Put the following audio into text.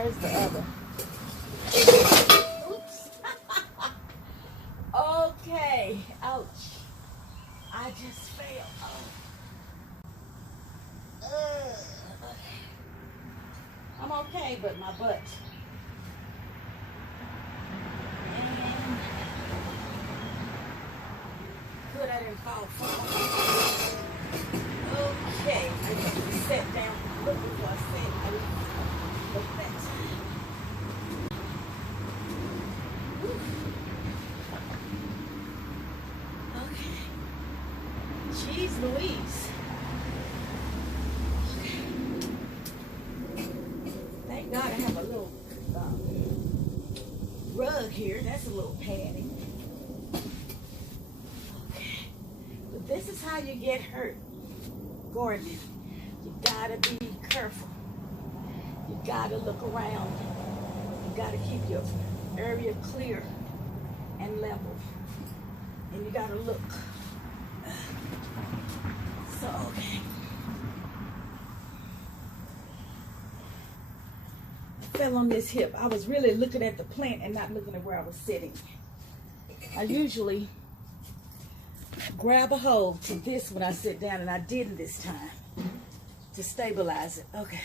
where's the other? Oops. Okay. Ouch. I just fell. Oh. I'm okay, but my butt. And good, I didn't fall far. Okay, I just sat down. Look before I said I look that time. Okay. Jeez Louise. Okay. Thank God I have a little rug here. That's a little padding. Okay. But this is how you get hurt. Gardening. You gotta be careful. You gotta look around. You gotta keep your area clear and level. And you gotta look. So, okay. I fell on this hip. I was really looking at the plant and not looking at where I was sitting. I usually grab a hold to this when I sit down, and I didn't this time to stabilize it. Okay.